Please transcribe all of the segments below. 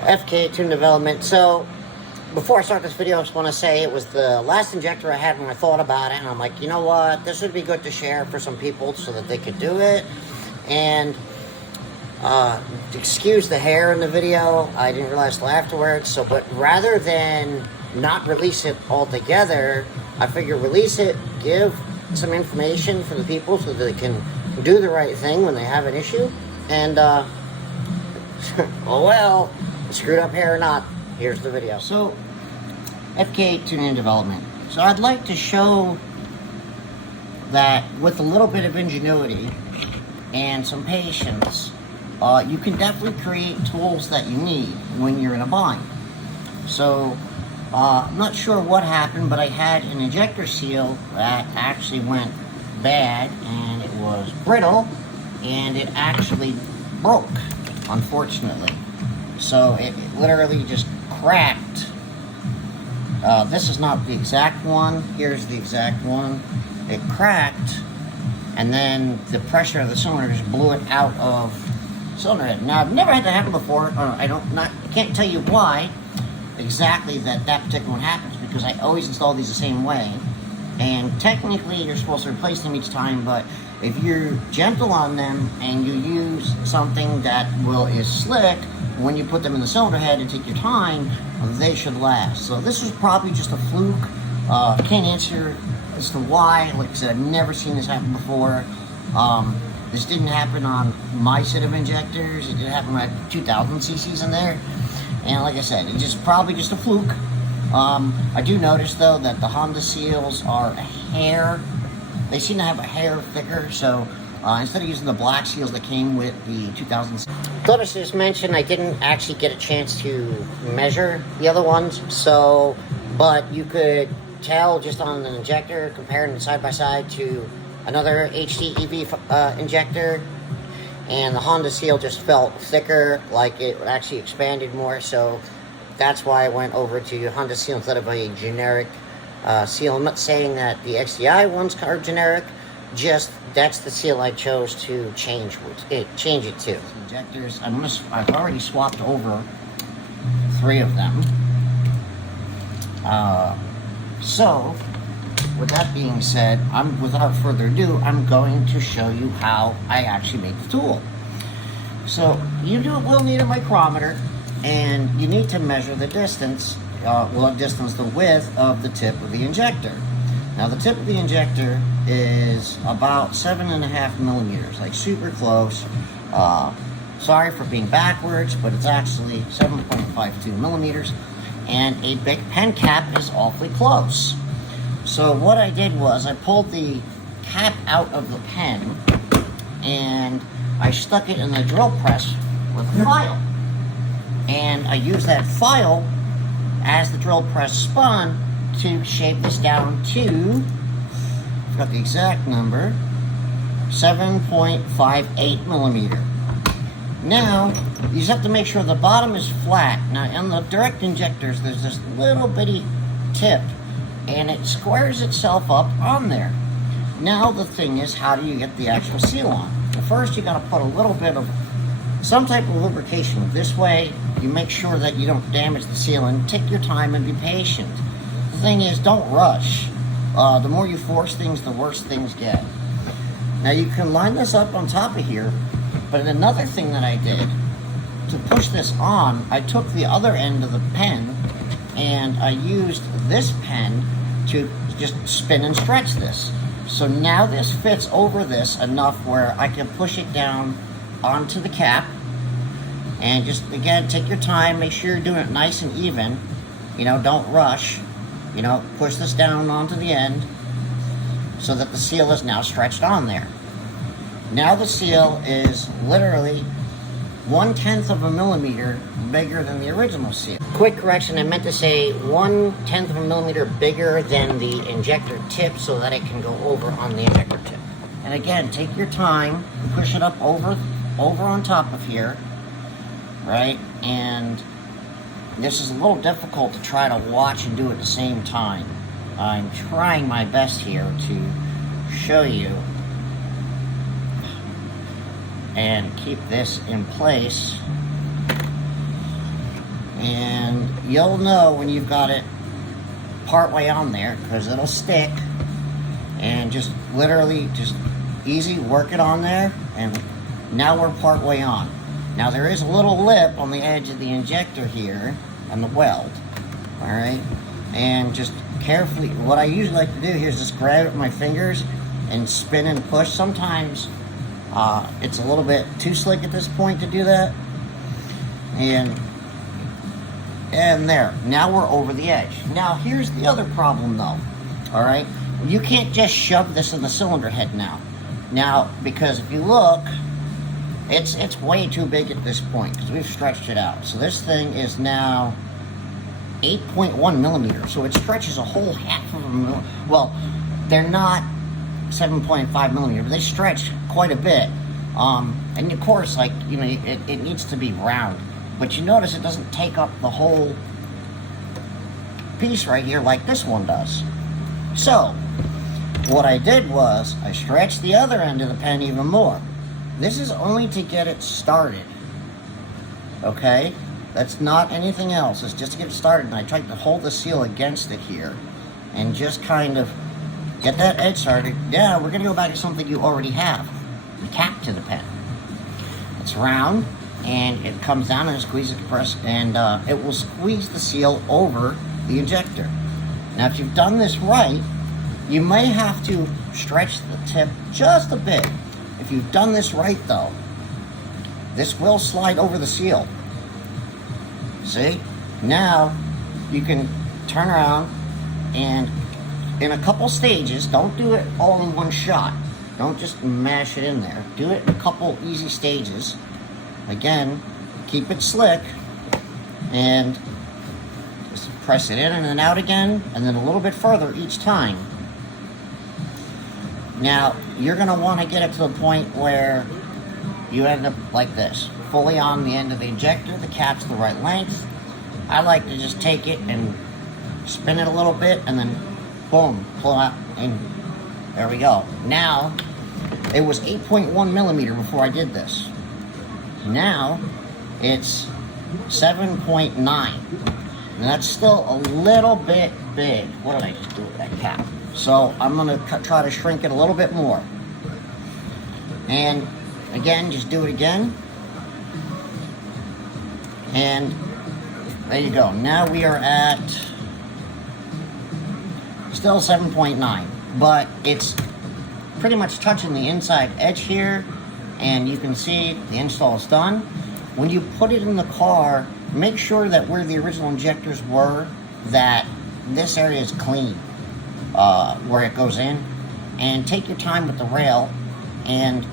Fk8 tune development. So before I start this video, I just want to say it was the last injector I had when I thought about it, and I'm like, you know what, this would be good to share for some people so that they could do it. And excuse the hair in the video, I didn't realize till afterwards. So, but rather than not release it altogether, I figure release it, give some information for the people so that they can do the right thing when they have an issue. And oh well, screwed up hair or not, here's the video. So Fk8 tuning development. So I'd like to show that with a little bit of ingenuity and some patience, you can definitely create tools that you need when you're in a bind. So I'm not sure what happened, but I had an injector seal that actually went bad, and it was brittle, and it actually broke, unfortunately. So it literally just cracked. This is not the exact one. Here's the exact one. It cracked, and then the pressure of the cylinder just blew it out of the cylinder head. Now, I've never had that happen before. I can't tell you why exactly that particular one happens, because I always install these the same way. And technically, you're supposed to replace them each time, but if you're gentle on them and you use something that is slick, when you put them in the cylinder head and take your time, they should last. So this was probably just a fluke. Can't answer as to why. Like I said, I've never seen this happen before. This didn't happen on my set of injectors. It didn't happen with 2,000 cc's in there. And like I said, it's just probably just a fluke. I do notice though that the Honda seals are a hair. They seem to have a hair thicker, so instead of using the black seals that came with the 2000s. Thought I should just mention I didn't actually get a chance to measure the other ones, so, but you could tell just on an injector, comparing it side by side to another HD EV injector, and the Honda seal just felt thicker, like it actually expanded more, so that's why I went over to Honda seal instead of a generic seal. I'm not saying that the XDI ones are generic, just that's the seal I chose to change it to. Injectors, I've already swapped over 3 of them. So, with that being said, without further ado, I'm going to show you how I actually make the tool. So, you will need a micrometer, and you need to measure the distance, the width of the tip of the injector. Now, the tip of the injector is about 7.5 millimeters, like super close. Sorry for being backwards, but it's actually 7.52 millimeters, and a big pen cap is awfully close. So what I did was I pulled the cap out of the pen, and I stuck it in the drill press with a file. And I used that file as the drill press spun to shape this down to, I forgot the exact number, 7.58 millimeter. Now, you just have to make sure the bottom is flat. Now, in the direct injectors, there's this little bitty tip, and it squares itself up on there. Now, the thing is, how do you get the actual seal on? Well, first, you got to put a little bit of some type of lubrication. This way, you make sure that you don't damage the seal, and take your time and be patient. The thing is, don't rush. The more you force things, the worse things get. Now, you can line this up on top of here, but another thing that I did, to push this on, I took the other end of the pen, and I used this pen to just spin and stretch this. So now this fits over this enough where I can push it down onto the cap. And just, again, take your time, make sure you're doing it nice and even. You know, don't rush. You know, push this down onto the end so that the seal is now stretched on there. Now the seal is literally 1/10 of a millimeter bigger than the original seal. Quick correction, I meant to say 1/10 of a millimeter bigger than the injector tip so that it can go over on the injector tip. And again, take your time, push it up over on top of here, right? And this is a little difficult to try to watch and do at the same time. I'm trying my best here to show you and keep this in place And you'll know when you've got it part way on there, because it'll stick. And just literally just easy, work it on there, and now we're part way on. Now there is a little lip on the edge of the injector here and the weld. Alright, and just carefully, what I usually like to do here is just grab it with my fingers and spin and push. Sometimes it's a little bit too slick at this point to do that. And there, now we're over the edge. Now here's the other problem though, alright? You can't just shove this in the cylinder head now. Now, because if you look, it's way too big at this point because we've stretched it out. So this thing is now 8.1 millimeters. So it stretches a whole half of a millimeter. Well, they're not 7.5 millimeter, but they stretch quite a bit. And of course, like, you know, it needs to be round. But you notice it doesn't take up the whole piece right here like this one does. So, what I did was, I stretched the other end of the pen even more. This is only to get it started. Okay? That's not anything else. It's just to get it started. And I tried to hold the seal against it here. And just kind of get that edge started. Yeah, we're going to go back to something you already have. The cap to the pen. It's round. And it comes down and squeezes the press. And it will squeeze the seal over the injector. Now, if you've done this right, you may have to stretch the tip just a bit. If you've done this right, though, this will slide over the seal. See? Now, you can turn around and in a couple stages, don't do it all in one shot. Don't just mash it in there. Do it in a couple easy stages. Again, keep it slick and just press it in and then out again, and then a little bit further each time. Now, you're going to want to get it to the point where you end up like this, fully on the end of the injector, the cap's the right length. I like to just take it and spin it a little bit, and then boom, pull out, and there we go. Now, it was 8.1 millimeter before I did this. Now, it's 7.9. And that's still a little bit big. What did I just do with that cap? So I'm going to try to shrink it a little bit more. And again, just do it again. And there you go. Now we are at still 7.9. But it's pretty much touching the inside edge here. And you can see the install is done. When you put it in the car, make sure that where the original injectors were, that this area is clean, where it goes in. And take your time with the rail, and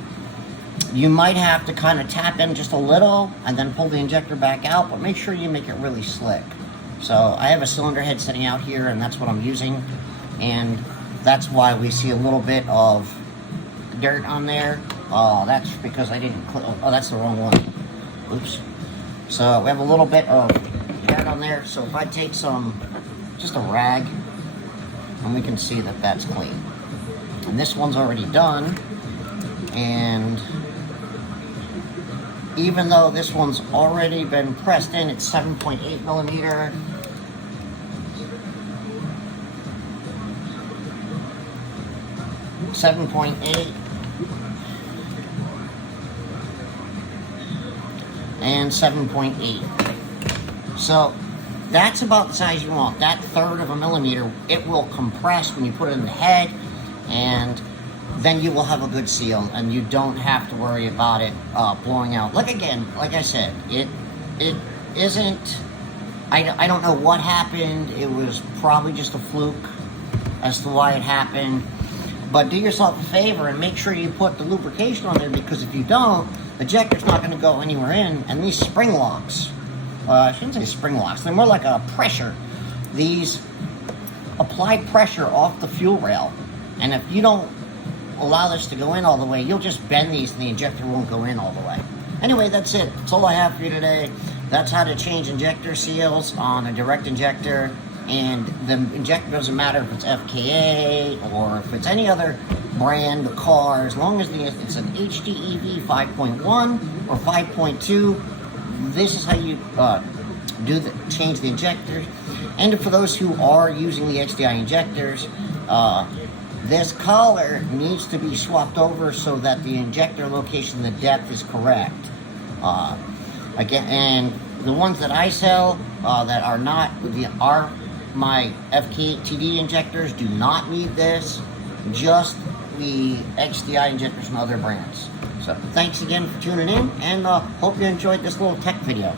you might have to kind of tap in just a little and then pull the injector back out, but make sure you make it really slick. So I have a cylinder head sitting out here, and that's what I'm using, and that's why we see a little bit of dirt on there. That's because I didn't oh, that's the wrong one. Oops. So we have a little bit of dirt on there. So if I take just a rag, and we can see that that's clean. And this one's already done. And even though this one's already been pressed in, it's 7.8 millimeter. And 7.8. So that's about the size you want. That third of a millimeter, it will compress when you put it in the head, and then you will have a good seal, and you don't have to worry about it blowing out. Like I said, it isn't. I don't know what happened. It was probably just a fluke as to why it happened. But do yourself a favor and make sure you put the lubrication on there, because if you don't, the ejector's not going to go anywhere in. And these spring locks, I shouldn't say spring locks, they're more like a pressure. These apply pressure off the fuel rail. And if you don't allow this to go in all the way, you'll just bend these and the injector won't go in all the way. Anyway, that's it. That's all I have for you today. That's how to change injector seals on a direct injector. And the injector doesn't matter if it's Fk8 or if it's any other brand of car, as long as it's an HDEV 5.1 or 5.2. This is how you change the injectors. And for those who are using the XDI injectors, this collar needs to be swapped over so that the injector location, the depth is correct. Again, and the ones that I sell that are not my Fk8 TD injectors do not need this, just the XDI injectors from other brands. So thanks again for tuning in, and hope you enjoyed this little tech video.